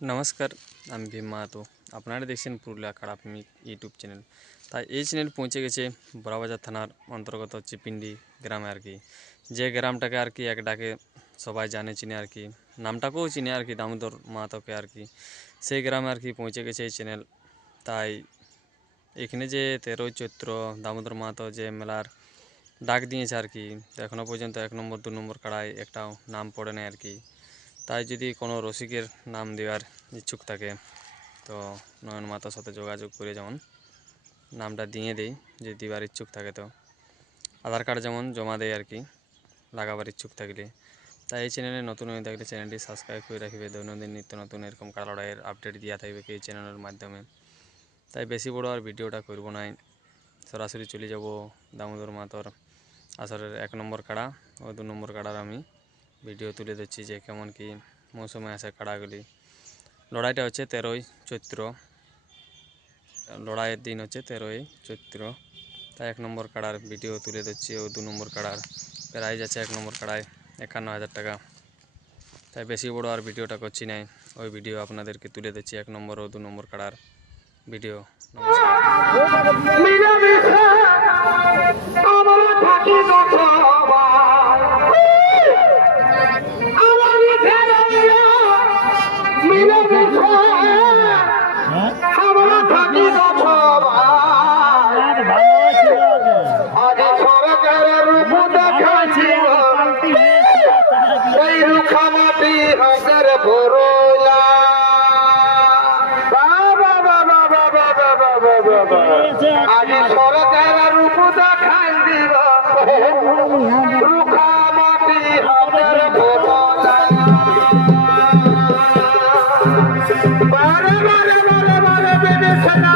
নমস্কার, আমি ভীম মাহাতো। আপনারা দেখছেন পুরুলিয়া প্রাথমিক ইউটিউব চ্যানেল। তাই এই চ্যানেল পৌঁছে গেছে বড়াবাজার থানার অন্তর্গত চিপিন্ডি গ্রামে আর কি, যে গ্রামটাকে আর কি এক ডাকে সবাই জানে চিনে আর কি, নামটাকেও চিনে আর কি, দামোদর মাহাতোকে আর কি। সেই গ্রামে আর কি পৌঁছে গেছে এই চ্যানেল। তাই এখানে যে 13ই চৈত্র দামোদর মাহাতো যে মেলার ডাক দিয়েছে আর কি, তো এখনও পর্যন্ত 1 নম্বর 2 নম্বর কাড়ায় একটাও নাম পড়ে না আর কি। তাই যদি কোনো রসিকের নাম দেওয়ার ইচ্ছুক থাকে তো নয়ন মাতার সাথে যোগাযোগ করে যেমন নামটা দিয়ে দেই, যদি দেওয়ার ইচ্ছুক থাকে তো আধার কার্ড যেমন জমা দেয় আর কি, লাগাবার ইচ্ছুক থাকলে। তাই এই চ্যানেলে নতুন হয়ে থাকলে চ্যানেলটি সাবস্ক্রাইব করে রাখবে। দৈনন্দিন নিত্য নতুন এরকম কাড়া লড়াইয়ের আপডেট দেওয়া থাকবে এই চ্যানেলের মাধ্যমে। তাই বেশি বড় আর ভিডিওটা করব না, সরাসরি চলে যাব দামোদর মাহাতোর আসরের 1 নম্বর কাড়া ও 2 নম্বর কাড়ার আমি ভিডিও তুলে দিচ্ছি যে কেমন কি মৌসুমে আসে কাড়াগুলি। লড়াইটা হচ্ছে 13ই চৈত্র, লড়াইয়ের দিন হচ্ছে 13ই চৈত্র। তাই 1 নম্বর কাড়ার ভিডিও তুলে দিচ্ছি ও 2 নম্বর কাড়ার প্রাইজ আছে 1 নম্বর কাড়ায় 51,000 টাকা। তাই বেশি বড় আর ভিডিওটা করছি নাই, ওই ভিডিও আপনাদেরকে তুলে দিচ্ছি 1 নম্বর ও 2 নম্বর কাড়ার ভিডিও। আজ সরকার রূপ দেখাই দিব রুখা মাটি হাতের ভোলা বারে বারে বারে বারে বেদে সেনা